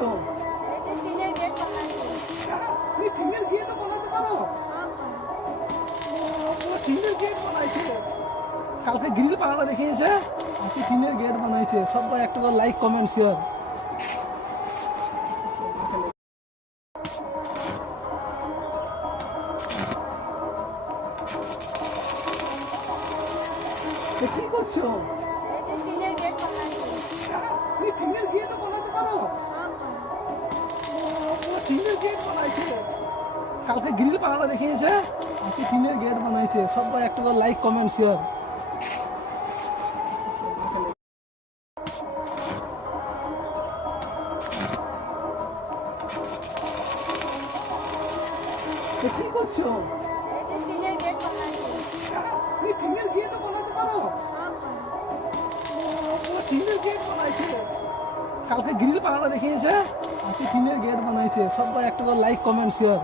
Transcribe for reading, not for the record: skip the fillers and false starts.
করছো? এই যে টিনের গেট বানাচ্ছি। তুমি টিনের গেট বানাতে পারো? পুরো টিনের গেট বানাইছে। কালকে গ্রিল বানানো দেখিয়েছে, আজকে টিনের গেট বানাইছে। সবাই একটা করে লাইক কমেন্ট শেয়ার। কি করছো? এই যে টিনের গেট বানাচ্ছি। তুমি টিনের গেট বানাতে পারো? পুরো টিনের গেট বানাইছে। কালকে গ্রিল বানানো দেখিয়েছে, আজকে টিনের গেট বানাইছে। সবাই একটা করে লাইক কমেন্ট শেয়ার। কি করছো? এই যে টিনের গেট বানাচ্ছি। তুমি টিনের গেট বানাতে পারো? পুরো টিনের গেট বানাইছে। কালকে গ্রিল বানানো দেখিয়েছে, আজকে টিনের গেট বানাইছে। সবাই একটা করে লাইক কমেন্ট শেয়ার।